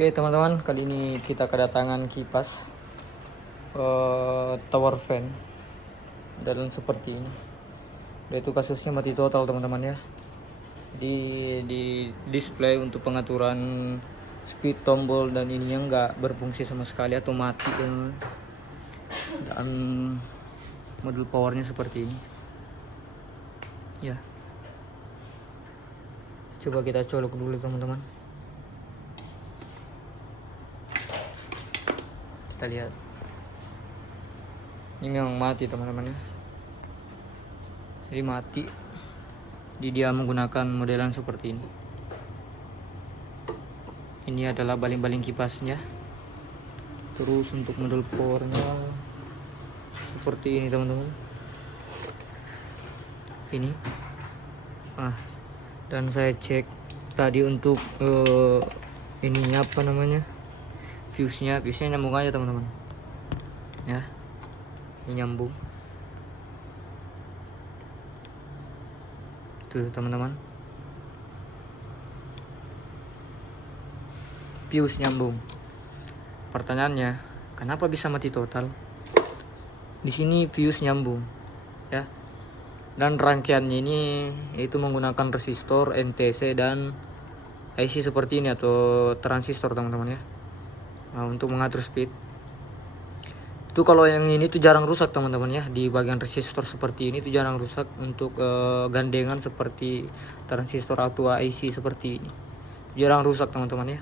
Oke teman-teman, kali ini kita kedatangan kipas tower fan dan seperti ini. Dan itu kasusnya mati total teman-teman ya. Di display untuk pengaturan speed tombol dan ininya nggak berfungsi sama sekali atau mati teman-teman. Dan modul powernya seperti ini. Ya. Coba kita colok dulu teman-teman. Kita lihat. Ini memang mati teman-teman ya. Jadi mati. Dia menggunakan modelan seperti ini. Ini adalah baling-baling kipasnya. Terus untuk modul powernya seperti ini teman-teman. Ini. Dan saya cek tadi untuk ininya apa namanya? Fuse-nya nyambung aja teman-teman. Ya. Ini nyambung. Tuh teman-teman. Fuse nyambung. Pertanyaannya, kenapa bisa mati total? Di sini fuse nyambung, ya. Dan rangkaiannya ini itu menggunakan resistor, NTC dan IC seperti ini atau transistor teman-teman ya. Nah, untuk mengatur speed. Itu kalau yang ini tuh jarang rusak teman-teman ya. Di bagian resistor seperti ini tuh jarang rusak untuk gandengan seperti transistor atau IC seperti ini. Jarang rusak teman-teman ya.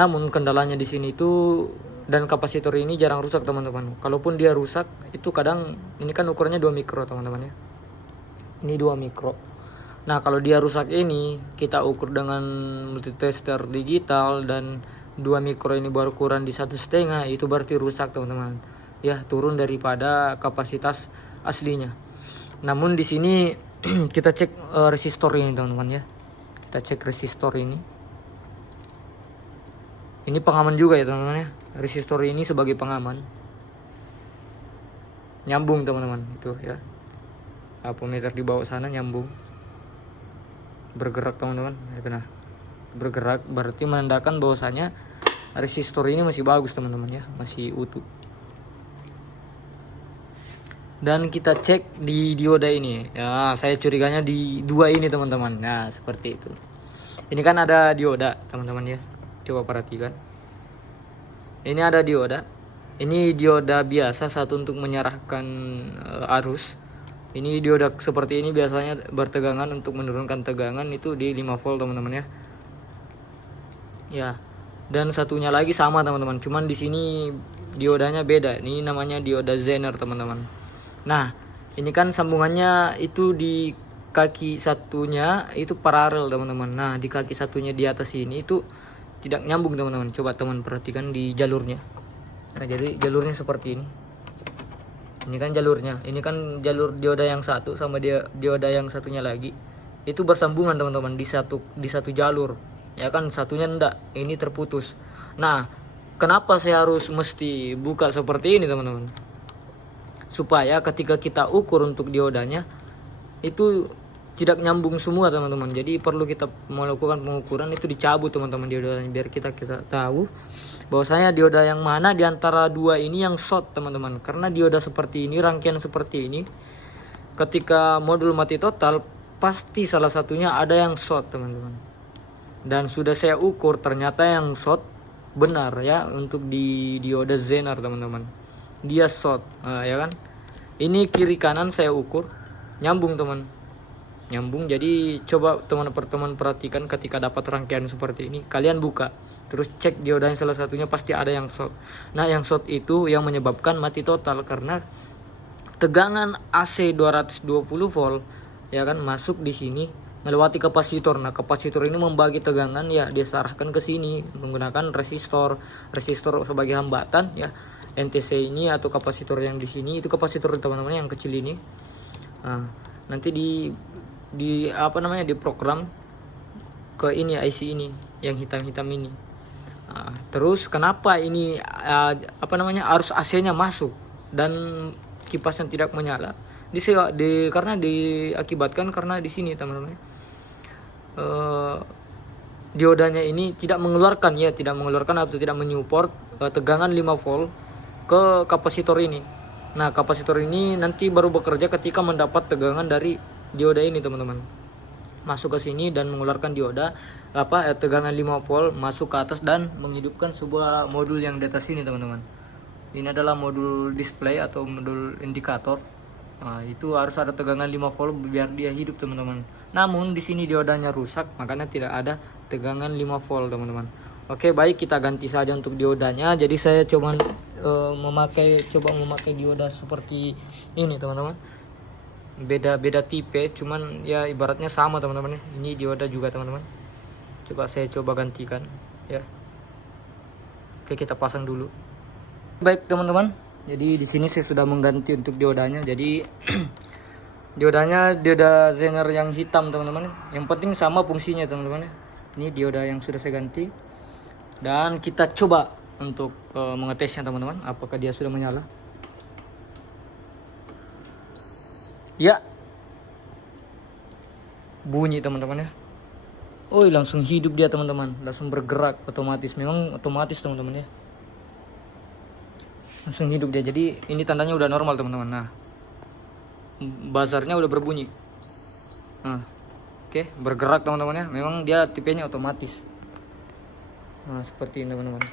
Namun kendalanya di sini itu dan kapasitor ini jarang rusak teman-teman. Kalaupun dia rusak itu kadang ini kan ukurannya 2 mikro teman-teman ya. Ini 2 mikro. Nah, kalau dia rusak ini kita ukur dengan multitester digital dan 2 mikro ini baru kurang di 1,5, itu berarti rusak teman-teman. Ya, turun daripada kapasitas aslinya. Namun di sini kita cek resistor ini teman-teman ya. Kita cek resistor ini. Ini pengaman juga ya teman-teman ya. Resistor ini sebagai pengaman. Nyambung teman-teman itu ya. Ampermeter di bawah sana nyambung. Bergerak teman-teman. Itu nah. Bergerak berarti menandakan bahwasanya resistor ini masih bagus teman-teman ya, masih utuh. Dan kita cek di dioda ini. Ya, saya curiganya di dua ini teman-teman. Nah, seperti itu. Ini kan ada dioda teman-teman ya. Coba perhatikan. Ini ada dioda. Ini dioda biasa, satu untuk menyerahkan arus. Ini dioda seperti ini biasanya bertegangan, untuk menurunkan tegangan itu di 5 volt teman-teman ya. Ya. Dan satunya lagi sama teman-teman, cuman di sini diodanya beda. Ini namanya dioda Zener teman-teman. Nah, ini kan sambungannya itu di kaki satunya itu paralel teman-teman. Nah, di kaki satunya di atas ini itu tidak nyambung teman-teman. Coba teman perhatikan di jalurnya. Nah, jadi jalurnya seperti ini. Ini kan jalurnya. Ini kan jalur dioda yang satu sama dioda yang satunya lagi. Itu bersambungan teman-teman di satu jalur. Ya kan, satunya enggak, ini terputus. Nah, kenapa saya harus mesti buka seperti ini teman-teman? Supaya ketika kita ukur untuk diodanya itu tidak nyambung semua teman-teman. Jadi perlu kita melakukan pengukuran itu dicabut teman-teman diodanya, biar kita tahu bahwasanya dioda yang mana di antara dua ini yang short teman-teman. Karena dioda seperti ini, rangkaian seperti ini, ketika modul mati total pasti salah satunya ada yang short teman-teman. Dan sudah saya ukur ternyata yang short benar ya, untuk di dioda Zener teman-teman. Dia short, ya kan? Ini kiri kanan saya ukur nyambung teman. Nyambung. Jadi coba teman-teman perhatikan ketika dapat rangkaian seperti ini, kalian buka terus cek diodanya salah satunya pasti ada yang short. Nah, yang short itu yang menyebabkan mati total karena tegangan AC 220 volt ya kan masuk di sini melewati kapasitor. Nah, kapasitor ini membagi tegangan ya, dia arahkan ke sini menggunakan resistor sebagai hambatan ya. NTC ini atau kapasitor yang di sini itu kapasitor teman-teman yang kecil ini. Nah, nanti di apa namanya diprogram ke ini IC ini yang hitam-hitam ini. Nah, terus kenapa ini apa namanya arus AC-nya masuk dan kipasnya tidak menyala? Karena diakibatkan karena di sini teman-teman. diodanya ini tidak mengeluarkan atau tidak menyupport tegangan 5 volt ke kapasitor ini. Nah, kapasitor ini nanti baru bekerja ketika mendapat tegangan dari dioda ini, teman-teman. Masuk ke sini dan mengeluarkan dioda tegangan 5 volt masuk ke atas dan menghidupkan sebuah modul yang di atas ini, teman-teman. Ini adalah modul display atau modul indikator. Nah, itu harus ada tegangan 5 volt biar dia hidup, teman-teman. Namun di sini diodanya rusak, makanya tidak ada tegangan 5 volt, teman-teman. Oke, baik, kita ganti saja untuk diodanya. Jadi saya coba memakai dioda seperti ini, teman-teman. Beda tipe, cuman ya ibaratnya sama, teman-teman ya. Ini dioda juga, teman-teman. Saya coba gantikan ya. Oke, kita pasang dulu. Baik, teman-teman. Jadi di sini saya sudah mengganti untuk diodanya. Jadi dioda Zener yang hitam, teman-teman. Yang penting sama fungsinya, teman-teman. Ini dioda yang sudah saya ganti. Dan kita coba untuk mengetesnya, teman-teman. Apakah dia sudah menyala? Ya. Bunyi, teman-teman ya. Oh, langsung hidup dia, teman-teman. Langsung bergerak otomatis. Memang otomatis, teman-teman ya. Langsung hidup dia. Jadi ini tandanya udah normal, teman-teman. Nah, buzzernya udah berbunyi. Nah, oke, bergerak, teman-teman ya. Memang dia tipenya otomatis. Nah, seperti ini, teman-teman.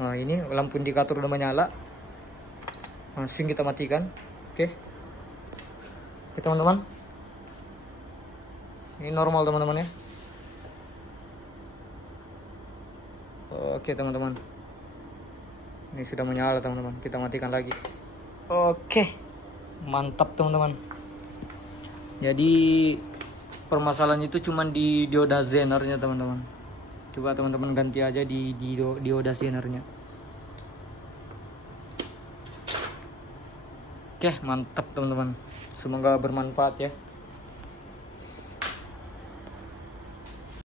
Nah, ini lampu indikator udah menyala. Langsung kita matikan. Oke, teman-teman. Ini normal, teman-teman ya. Oke, teman-teman. Ini sudah menyala, teman-teman. Kita matikan lagi. Oke, mantap, teman-teman. Jadi permasalahan itu cuma di dioda Zenernya, teman-teman. Coba teman-teman ganti aja di dioda Zenernya. Oke, mantap, teman-teman. Semoga bermanfaat ya.